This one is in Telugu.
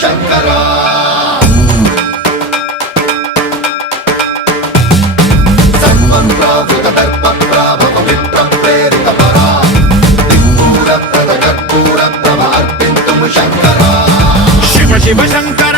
శంకరా సర్వం ప్రావృత దర్ప ప్రాభవ విప్ర ప్రేరిత పరా దిక్పూర ప్రద కర్పూర ప్రభ అర్పింతుము శంకరా శివ శివ శంకర